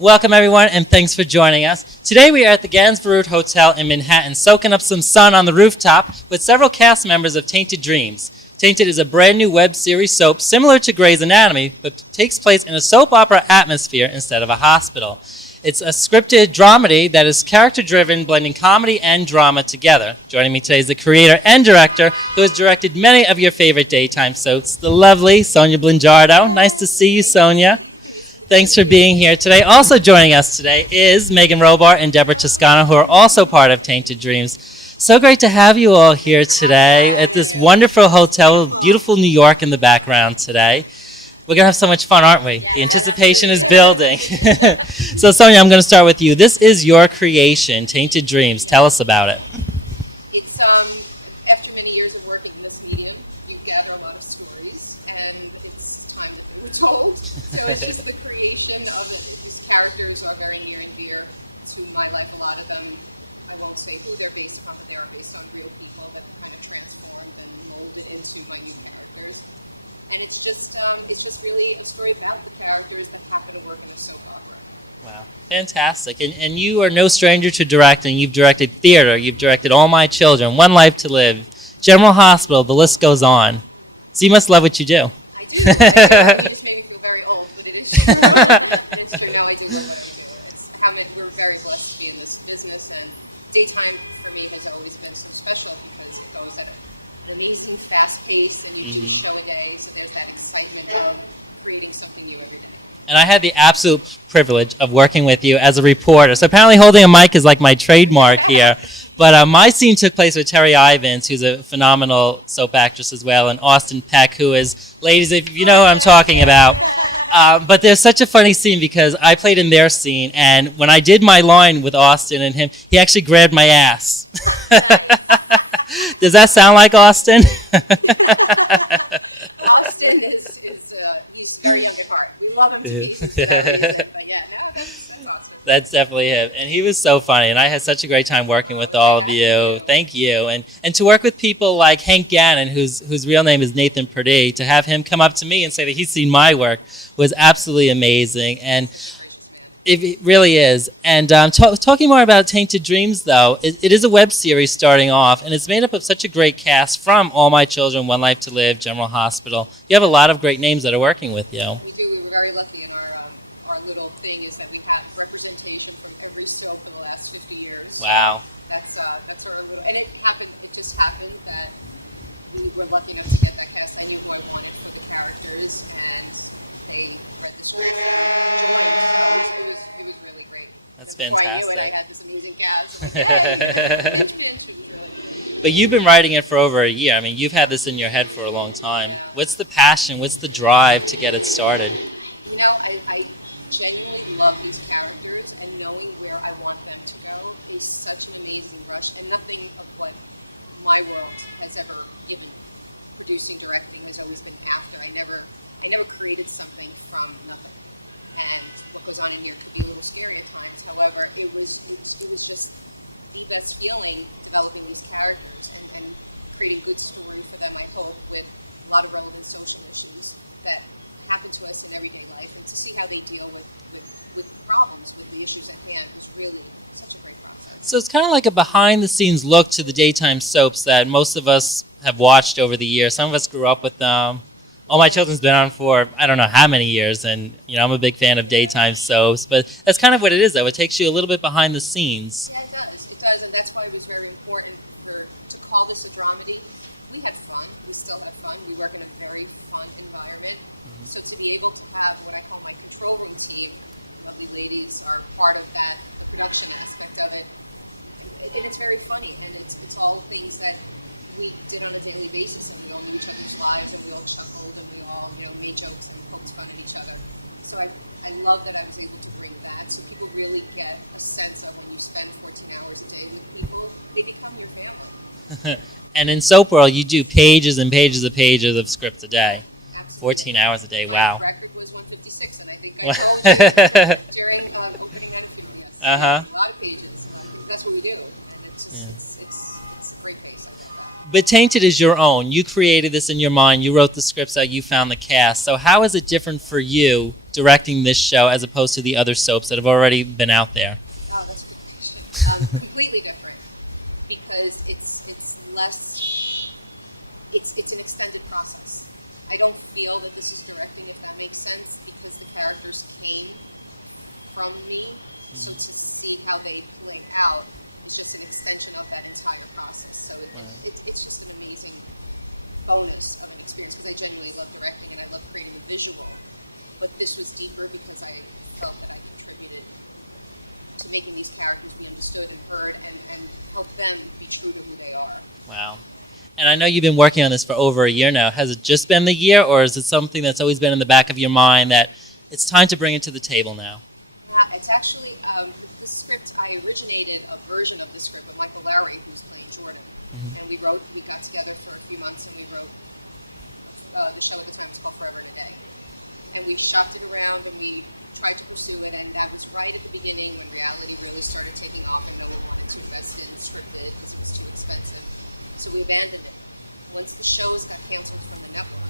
Welcome, everyone, and thanks for joining us. Today we are at the Gansverud Hotel in Manhattan, soaking up some sun on the rooftop with several cast members of Tainted Dreams. Tainted is a brand new web series soap similar to Grey's Anatomy, but takes place in a soap opera atmosphere instead of a hospital. It's a scripted dramedy that is character-driven, blending comedy and drama together. Joining me today is the creator and director who has directed many of your favorite daytime soaps, the lovely Sonia Blagiardo. Nice to see you, Sonia. Thanks for being here today. Also joining us today is Meagan, Robar, and Deborah Toscano, who are also part of Tainted Dreams. So great to have you all here today at this wonderful hotel, beautiful New York in the background today. We're going to have so much fun, aren't we? The anticipation is building. So, Sonia, I'm going to start with you. This is your creation, Tainted Dreams. Tell us about it. It's, after many years of working in this medium, we gather a lot of stories, and it's time to be told. So it's just the creation of these characters are very near and dear to my life. A lot of them, I won't say who they're based on, but they are based on real people that kind of transformed and molded into my new characters. And it's just really a story about the characters that happen to work in a soap opera. Wow, fantastic. And you are no stranger to directing. You've directed theater. You've directed All My Children, One Life to Live, General Hospital, the list goes on. So you must love what you do. I do. It's making me feel very old, but it is true. It's true. Now I do love what I do. We're very blessed to be in this business, and daytime for me has always been so special because it's always at an amazing fast pace, and you do show a day, so there's that excitement of creating something new every day. And I had the absolute privilege of working with you as a reporter. So apparently holding a mic is like my trademark here. But my scene took place with Terry Ivins, who's a phenomenal soap actress as well, and Austin Peck, who is, ladies, if you know who I'm talking about. But there's such a funny scene because I played in their scene, and when I did my line with Austin and him, he actually grabbed my ass. Does that sound like Austin? Austin he's very at heart. We love him to pieces. That's definitely him. And he was so funny. And I had such a great time working with all of you. Thank you. And to work with people like Hank Gannon, whose real name is Nathan Purdie, to have him come up to me and say that he's seen my work was absolutely amazing. And it really is. And talking more about Tainted Dreams, though, it is a web series starting off. And it's made up of such a great cast from All My Children, One Life to Live, General Hospital. You have a lot of great names that are working with you. We do. We were very lucky in our little thing is that we have representation from every soap in the last 50 years. Wow. That's our little, and it just happened that we were lucky enough to get that cast. They knew quite a bit for the characters, and they read the script. It was really great. That's fantastic. I had this amazing cast. But you've been writing it for over a year. I mean, you've had this in your head for a long time. What's the passion? What's the drive to get it started? You know, I genuinely love these characters, and knowing where I want them to go is such an amazing rush, and nothing of what my world has ever given. Producing, directing has always been after. I never created something from nothing, and what goes on in here can be a little scary at times. However, it was just the best feeling developing these characters and creating good stories for them. I hope with a lot of relevant social issues that happen to us in everyday life, and to see how they deal with problems, with the issues at hand. It's really such a great process. So it's kind of like a behind-the-scenes look to the daytime soaps that most of us have watched over the years. Some of us grew up with them. All My Children's been on for I don't know how many years, and I'm a big fan of daytime soaps. But that's kind of what it is, though. It takes you a little bit behind the scenes. Yeah, it does, and that's why it was very important to call this a dramedy. We had fun. We still had fun. We work in a very fun environment. Mm-hmm. So to be able to have what I call my control room team, the ladies are part of that production aspect of it. It is very funny, and it's all things that we did on a daily basis, and we all each other's lives, and we all chuckled, and we all made jokes and poked fun at each other. So I love that I was able to bring that, so people really get a sense of when you spend 14 hours a day with people, they become your family. And in soap world, you do pages and pages of script a day. Absolutely. 14 hours a day, wow. My record was 156, and I think I told during a lot of pages. That's what we do. It's a great place. But Tainted is your own. You created this in your mind. You wrote the scripts out. You found the cast. So how is it different for you directing this show as opposed to the other soaps that have already been out there? Oh, that's completely different because it's less. It's an extended process. I don't feel that this is directing, if that makes sense, because the characters came from me. So to see how they play out is just an extension of that entire process. So it's just an amazing bonus of an experience because I genuinely love directing and I love creating a visual. But this was deeper because I felt that I contributed to making these characters be understood and heard and help them be true to who they are. Wow. And I know you've been working on this for over a year now. Has it just been the year, or is it something that's always been in the back of your mind that it's time to bring it to the table now? It's actually, the script, I originated a version of the script with Michael Lowry, who's playing Jordan. And we got together for a few months and we wrote the show was going to called Forever and a Day. And we shopped it around and we tried to pursue it, and that was right at the beginning when reality really started taking off and really were too invested in scripted, it was too expensive. So we abandoned it. Once the shows got canceled from the network,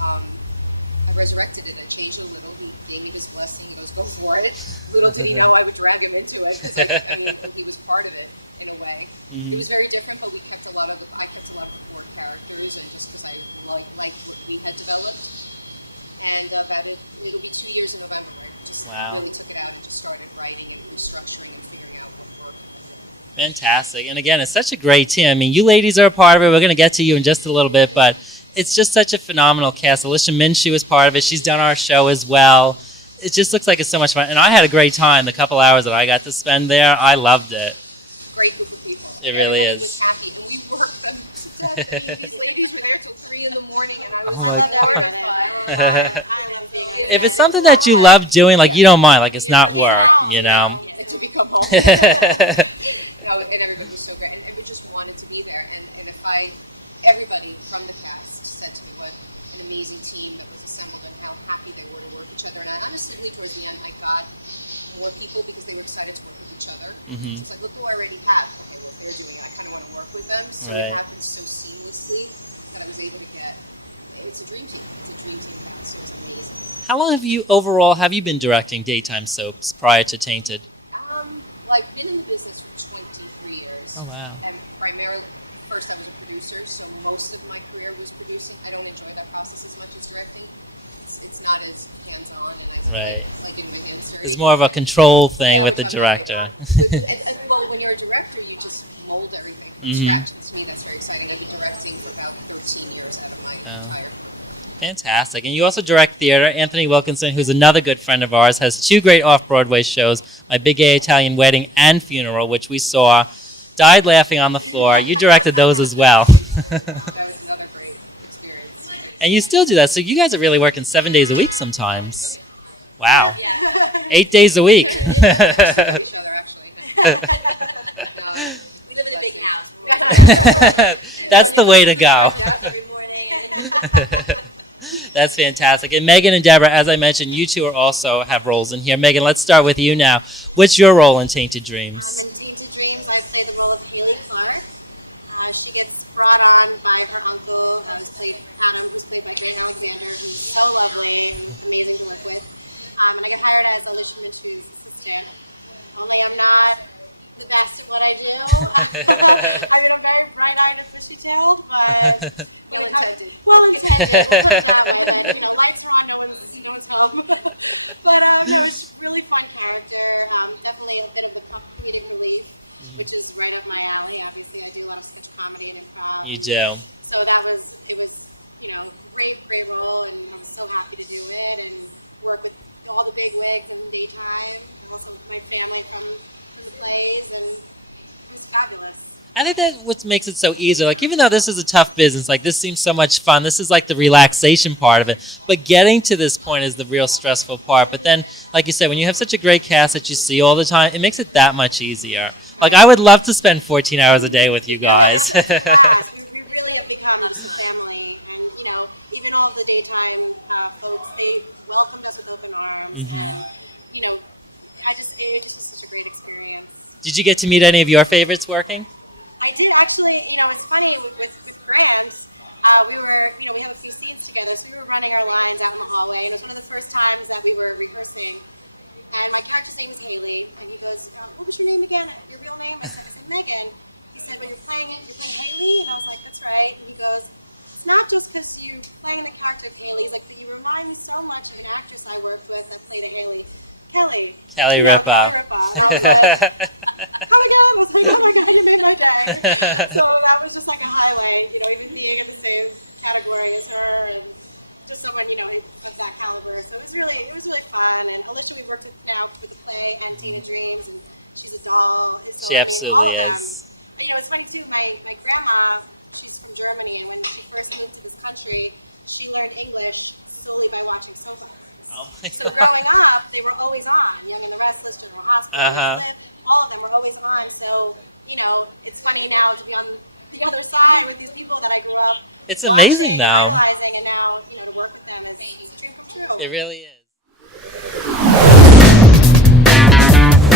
I resurrected it and changed it a little. He gave me this blessing. He goes, go for it. Little did he know I would drag him into it. He was part of it in a way. It was very different, but I kept a lot of the core characters, and just because I loved what we had developed. And it'll be 2 years in November. Wow. Really took it out and just started writing and restructuring and figuring out how to work. Fantastic. And again, it's such a great team. I mean, you ladies are a part of it. We're going to get to you in just a little bit, but it's just such a phenomenal cast. Alicia Minshew is part of it. She's done our show as well. It just looks like it's so much fun. And I had a great time the couple hours that I got to spend there. I loved it. Great group of people. It really is. Oh my God. If it's something that you love doing, like you don't mind, like it's not work, you know. Everybody was so great, and we just wanted to be there. And everybody from the cast said to me what an amazing team that was assembled and how happy they were to work with each other. And honestly, towards the end, I got more people because they were excited to work with each other. So look who I already had. They're doing it. I kind of want to work with them. So it happened so seamlessly that I was able to get. It's a dream team. It's a dream team. So it's amazing. How long have you been directing daytime soaps prior to Tainted? I've been in the business for 23 years. Oh, wow. And primarily, first I'm a producer, so most of my career was producing. I don't enjoy that process as much as directing. It's not as hands-on and as like in my answer. It's more of a control thing with the director. Well, when you're a director, you just mold everything from scratch. And to me, that's very exciting. I've been directing for about 14 years out of my entire. Fantastic. And you also direct theater. Anthony Wilkinson, who's another good friend of ours, has 2 great off-Broadway shows, My Big Gay Italian Wedding and Funeral, which we saw. Died laughing on the floor. You directed those as well. That was another great experience. And you still do that. So you guys are really working 7 days a week sometimes. Wow. 8 days a week. We live in a big house. That's the way to go. That's fantastic. And Meagan and Debra, as I mentioned, you two also have roles in here. Meagan, let's start with you now. What's your role in Tainted Dreams? In Tainted Dreams, I play the role of Felix Otter. She gets brought on by her uncle, that was played Adam, who's played by Alexander. So lovely and amazing to work with. And I got hired as Alicia Minshews' assistant. Only I'm not the best at what I do. I'm a very bright-eyed official, but well intended. My life's how I know where the know it's called. But really fun character. Definitely a bit of a creative relief, which is right up my alley. Obviously, I do a lot of speech comedy. You do. So it was, great role, and I'm so happy to do it. And work with all the big wigs in the daytime. Also with my family coming to plays, and it's fabulous. I think that's what makes it so easy. Like, even though this is a tough business, like, this seems so much fun. This is like the relaxation part of it. But getting to this point is the real stressful part. But then, like you said, when you have such a great cast that you see all the time, it makes it that much easier. Like, I would love to spend 14 hours a day with you guys. We really like becoming a family, and even all the daytime folks, they welcomed us with open arms. Touch of stage is just such a great experience. Did you get to meet any of your favorites working? I did actually. It's funny with this experience. We were, we have a few scenes together, so we were running our lines out in the hallway, and for the first time that we where we first meet. And my character's name is Haley, and he goes, "What was your name again? Your real name?" I said, "Meagan." He said, "When you're playing it, you name Haley?" And I was like, "That's right." And he goes, "It's not just because you're playing the character of Haley. He's like, you remind me so much of an actress I worked with that played a Haley. Kelly Ripa. Oh, yeah, well, anything like that. So that was just like a highlight, he gave it his categories, her, and just so many, like that caliber. So it was really fun. And we're literally working now to play Tainted Dreams, and she's all. She absolutely is. It's funny too. My grandma is from Germany, and when she first moved to this country, she learned English solely by watching Simpsons. Oh my So God. growing up, they were always on. The rest of them were hospitals. All of them were always on. So, it's funny now to be on the other side with these people that I grew up. It's amazing now. And now, work with them as babies. It really is.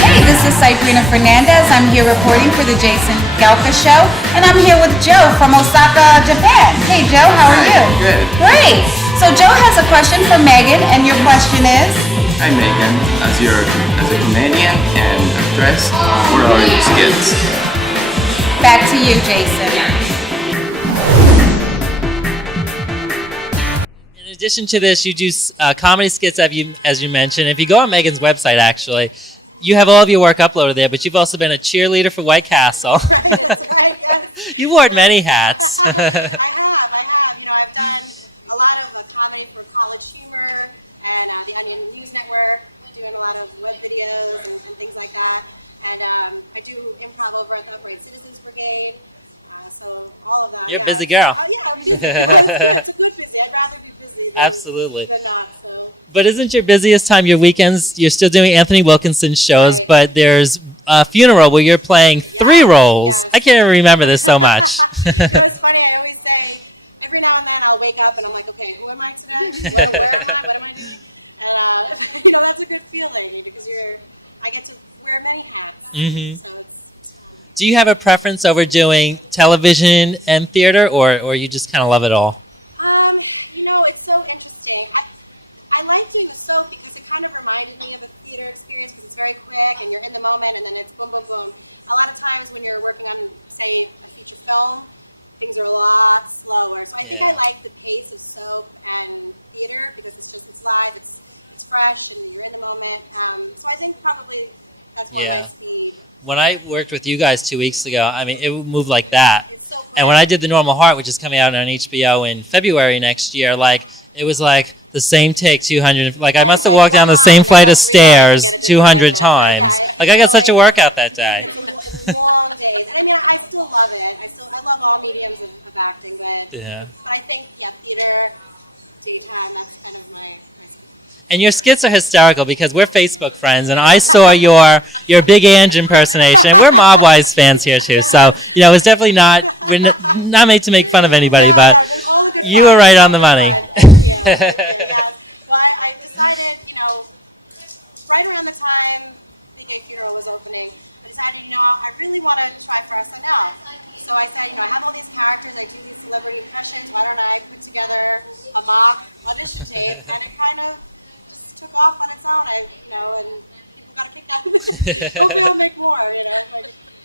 Hey, this is Sabrina Fernandez. I'm here reporting for the Galka show, and I'm here with Joe from Osaka, Japan. Hey, Joe, how are you? Good. Great. So Joe has a question for Meagan, and your question is? Hi Meagan, as a comedian and actress, what are your skills? Back to you, Jason. In addition to this, you do comedy skits, as you mentioned. If you go on Meagan's website, actually, you have all of your work uploaded there, but you've also been a cheerleader for White Castle. You wore many hats. I have. I've done a lot of comedy for College Humor and the Onion News Network, doing a lot of web videos and things like that. And I do improv over at the Citizens Brigade. So all of that. You're a busy girl. Oh, yeah, it's a good busy. I'd rather be busy. Absolutely. Than not, so. But isn't your busiest time your weekends? You're still doing Anthony Wilkinson's shows, but there's a funeral where you're playing 3 roles. I can't even remember this so much. It's funny, I always say, every now and then I'll wake up and I'm like, okay, who am I today? That's a good feeling because I get to wear many hats. Mm-hmm. So Do you have a preference over doing television and theater, or you just kind of love it all? it's so interesting. I liked it in the soap because it kind of reminded me of the theater experience because it's very quick and you're in the moment and then it's boom, boom, boom. A lot of times when you're working on, say, feature film, things are a lot slower. So I think I like the pace of soap and theater because it's just inside, it's fresh, and you're in the moment. So I think probably that's why I see. When I worked with you guys 2 weeks ago, I mean, it would move like that. And when I did The Normal Heart, which is coming out on HBO in February next year, it was like the same take 200. Like, I must have walked down the same flight of stairs 200 times. Like, I got such a workout that day. Long days. And I still love it. I love all mediums of acting. Yeah. But I think, theater, daytime, that's kind of my. And your skits are hysterical because we're Facebook friends, and I saw your Big Ange impersonation. We're Mobwise fans here too, so it's definitely we're not made to make fun of anybody, but you were right on the money. Well, I decided, right around the time the gay hero was opening, decided, I really want to try for SNL. So I thought, I have all these characters, I do the celebrity impressions, Letter and I put together a mock audition tape, and it kind of took off on its own, and I think I'll make more,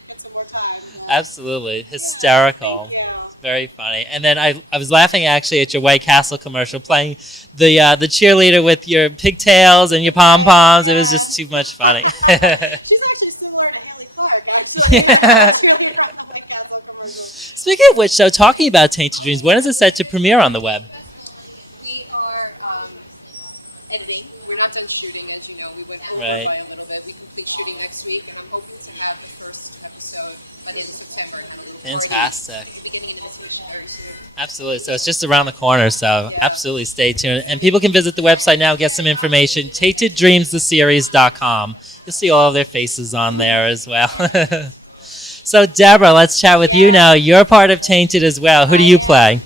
take some more time. Absolutely. Hysterical. Yeah. Very funny. And then I was laughing actually at your White Castle commercial playing the cheerleader with your pigtails and your pom-poms. It was just too much funny. She's actually similar to Haley Clark, actually. Yeah. Speaking of which, so talking about Tainted Dreams, when is it set to premiere on the web? We are editing. We're not done shooting, as you know. We went over Right. by a little bit. We complete shooting next week, and I'm hoping to have the first episode in September. Fantastic. Beginning of the first year. Absolutely. So it's just around the corner, so absolutely stay tuned. And people can visit the website now, get some information, tainteddreamstheseries.com. You'll see all of their faces on there as well. So, Debra, let's chat with you now. You're part of Tainted as well. Who do you play?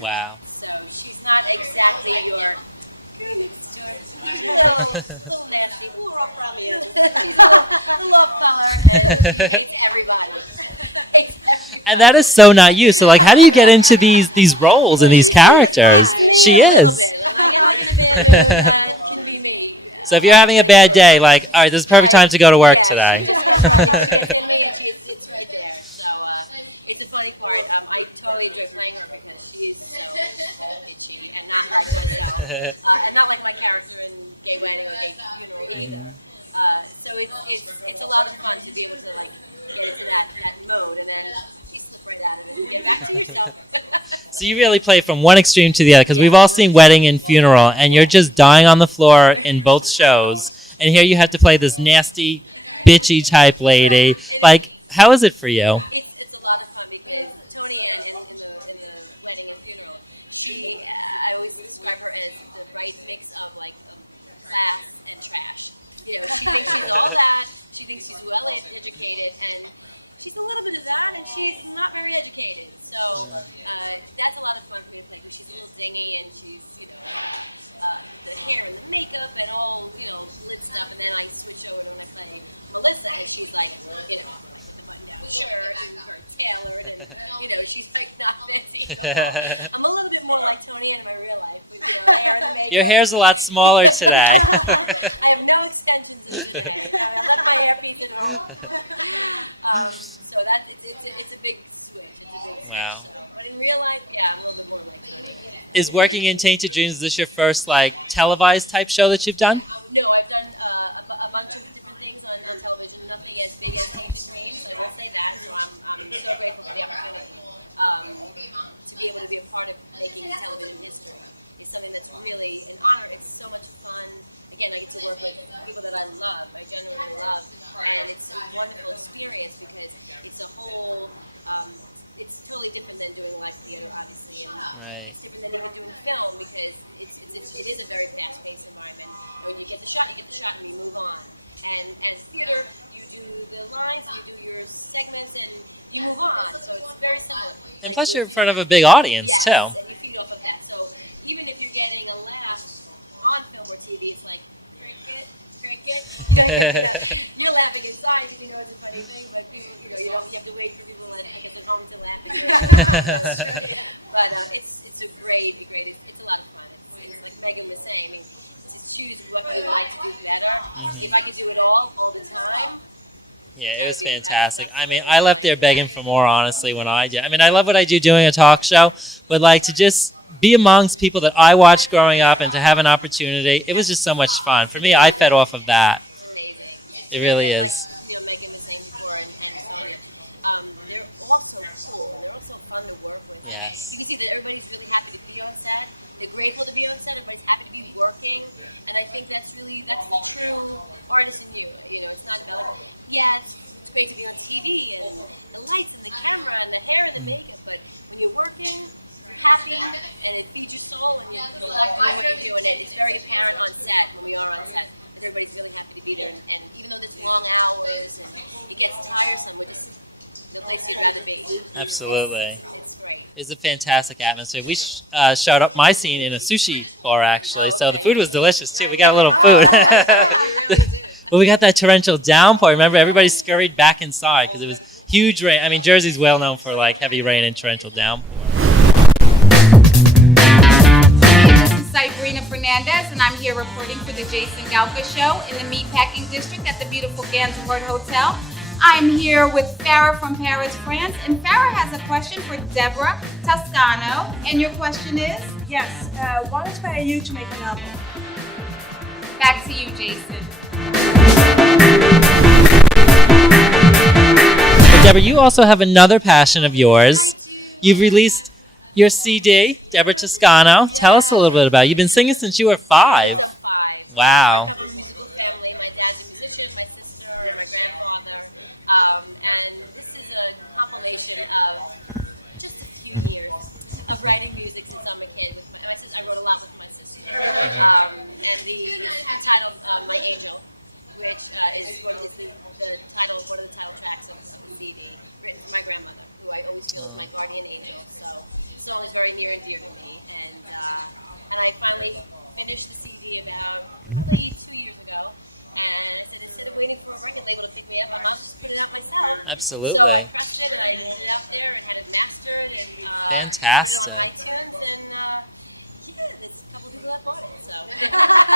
Wow. And that is so not you. So, like, how do you get into these roles and these characters? She is. So if you're having a bad day, like, all right, this is the perfect time to go to work today. So you really play from one extreme to the other, because we've all seen Wedding and Funeral, and you're just dying on the floor in both shows, and here you have to play this nasty, bitchy type lady. Like, how is it for you? Your hair's a lot smaller today. Wow. Is working in Tainted Dreams, is this your first like televised type show that you've done? Right. And plus you're in front of a big audience too. Yeah, it was fantastic. I mean, I left there begging for more, honestly, when I did. I mean, I love what I do doing a talk show, but like to just be amongst people that I watched growing up and to have an opportunity, it was just so much fun. For me, I fed off of that. It really is. Yes. Absolutely. It's a fantastic atmosphere. We showed up my scene in a sushi bar, actually, so the food was delicious, too. We got a little food. But we got that torrential downpour. Remember, everybody scurried back inside because it was huge rain. I mean, Jersey's well known for, like, heavy rain and torrential downpour. Hey, this is Sabrina Fernandez, and I'm here reporting for the Jason Galka Show in the Meatpacking District at the beautiful Gansevoort Hotel. I'm here with Farah from Paris, France, and Farah has a question for Deborah Toscano. And your question is? Yes, what inspired you to make an album? Back to you, Jason. But Deborah, you also have another passion of yours. You've released your CD, Deborah Toscano. Tell us a little bit about it. You've been singing since you were 5. Wow. Absolutely. Fantastic.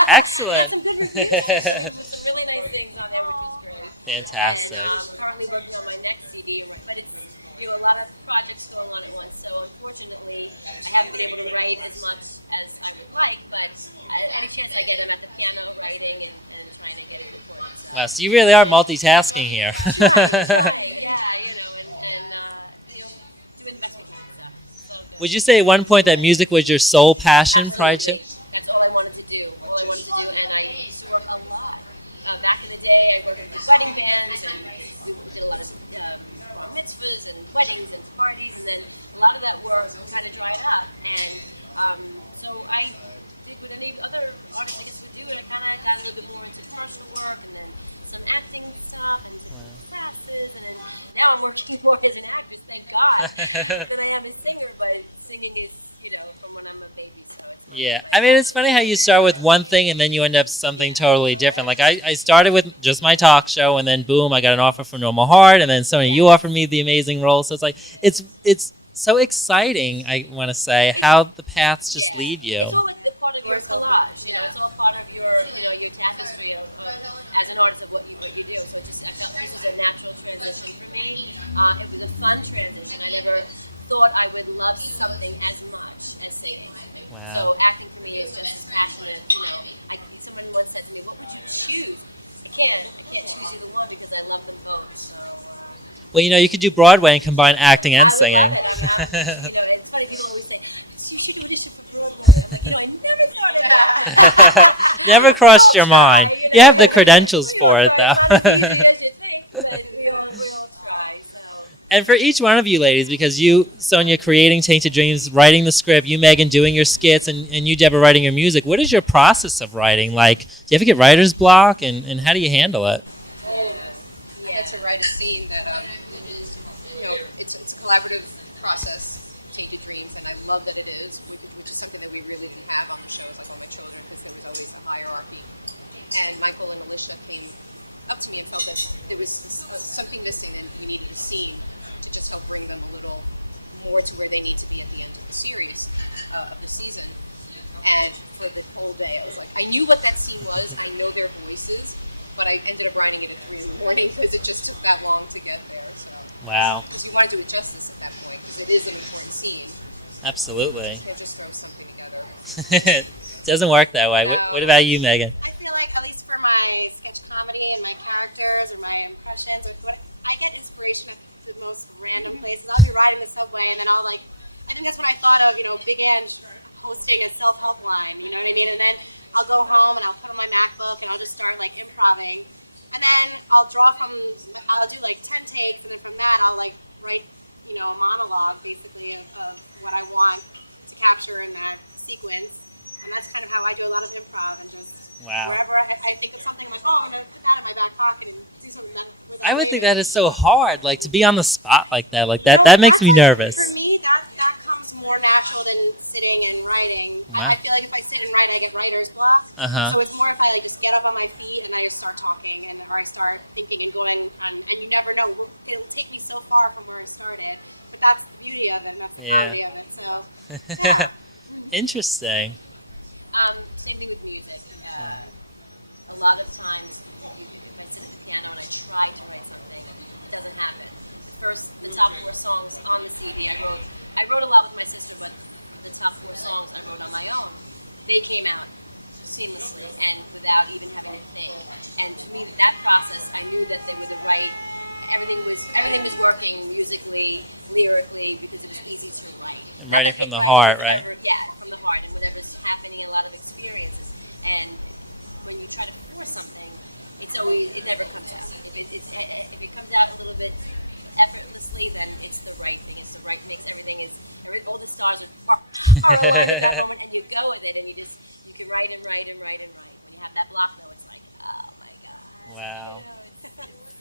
Excellent. Fantastic. Wow, so you really are multitasking here. Would you say at one point that music was your sole passion prior to? Yeah, I mean, it's funny how you start with one thing and then you end up something totally different. Like I started with just my talk show, and then boom, I got an offer for Normal Heart, and then Sonya, you offered me the amazing role. So it's like it's so exciting. I want to say how the paths just lead you. Wow. Well, you could do Broadway and combine acting and singing. Never crossed your mind. You have the credentials for it, though. And for each one of you ladies, because you, Sonya, creating Tainted Dreams, writing the script, you, Meagan, doing your skits, and you, Deborah, writing your music, what is your process of writing? Like, do you ever get writer's block, and how do you handle it? We had to write a scene that it's a collaborative process, Tainted Dreams, and I love that it is, which is something that we really can have on the show. It's on the show, because everybody is the hierarchy. And Michael and Alicia came up to me and felt like there was something missing, and we needed a scene to just help bring them a little more to where they need to be at the end of the series, of the season. And for the whole day, I was like, I knew what that scene was, I know their voices, but I ended up writing it in the morning because it just took that long to get there. So. Wow. Because we want to do it justice in that way, because it is an important scene. Absolutely. So just know something better. It doesn't work that way. What about you, Meagan? I feel like, at least for my sketch comedy and my characters and my impressions, I get inspiration from the most random places. I'll be riding the subway, and then I think that's when I thought of, Big Ange hosting a self-help line, you know what I mean? And then I'll go home and I'll put on my MacBook and I'll just start improvising. And then I'll draw I'll do 10 takes, and then from that I'll write, a monologue basically of what I want to capture in that sequence. And that's kind of how I do a lot of improv. Wow. Wherever I think of something on my phone, I put that in my back pocket. I would think that is so hard, to be on the spot like that. That makes me nervous. For me, that comes more natural than sitting and writing. Wow. I feel like if I sit and write, I get writer's block. Uh-huh. So it's more if I just get up on my feet and I just start talking, or I start thinking and going, and you never know. It'll take you so far from where I started. But that's the beauty of it. That's the Yeah. beauty of it. So. Interesting. Singing with music. A lot of times, try to get first, the top of the songs, honestly, I wrote a lot with my sisters, but the top of the songs I wrote on my own. They came out seamlessly, and now you know and through that process, I knew that they were right. Everything was working musically, lyrically, And writing from the heart, right? Wow.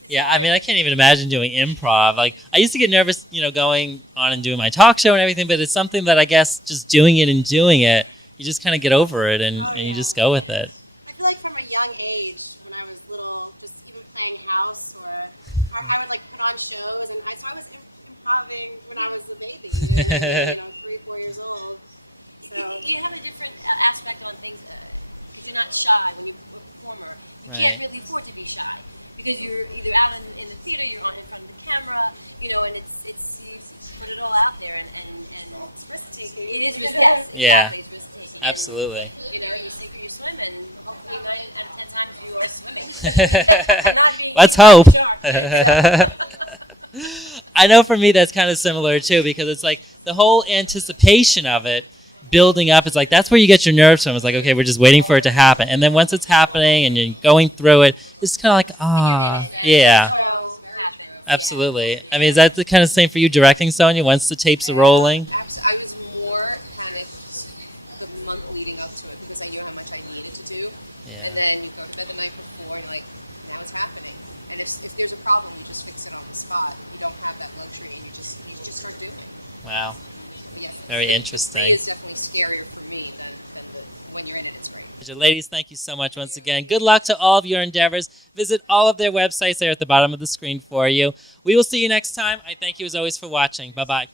Yeah, I mean, I can't even imagine doing improv. I used to get nervous, going on and doing my talk show and everything, but it's something that I guess just doing it, you just kind of get over it and you just go with it. I feel like from a young age, when I was little, just playing house, or I would put on shows, and I started improvising when I was a baby. Right. Because you still have to be shy. Because you out in the theater, you want to come on camera, and it's put it all out there and let's see, it is the best. Yeah. Absolutely. Let's hope. I know for me that's kind of similar too, because it's like the whole anticipation of it building up. It's like that's where you get your nerves from. It's like, okay, we're just waiting for it to happen, and then once it's happening and you're going through it, it's kind of like, yeah, absolutely. I mean, is that the kind of same for you directing, Sonya? Once the tapes are rolling, I was more panicked the month leading up to it because I knew how much I wanted it to do. yeah, And then by the night before, like, what's happening? And if there's a problem, you just fix it on the spot. You don't have that luxury. You just don't do it. wow, Yeah. very interesting. It's definitely scary for me when you're in it. Ladies, thank you so much once again. Good luck to all of your endeavors. Visit all of their websites there at the bottom of the screen for you. We will see you next time. I thank you as always for watching. Bye-bye.